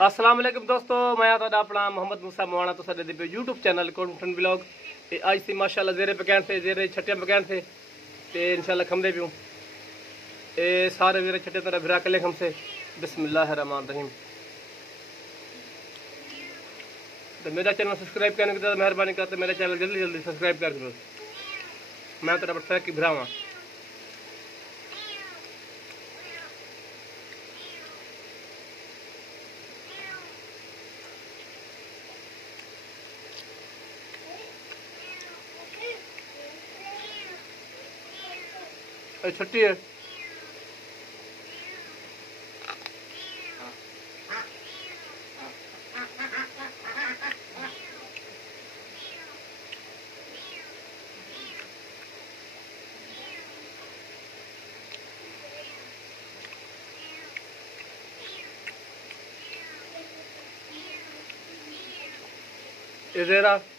अस्सलाम वालेकुम दोस्तों, मैं तो अपना मोहम्मद मूसा मवाना तो साडे पे यूट्यूब चैनल कॉन्टेंट ब्लॉग ते आज सी माशाल्लाह जेरे पकैन थे जेरे छट्टियां पकैन थे ते इंशाल्लाह खमदे पियूं ए सारे मेरे छट्टे तरह भिरा कले खम से बिस्मिल्लाहिर्रहमानिर्रहीम। तो मेरा चैनल सब्सक्राइब करने की मेहरबानी करते मेरा चैनल जल्दी जल्दी सब्सक्राइब कर दो। मैं तो ट्रैक की भिरावा छुट्टी है। Is there a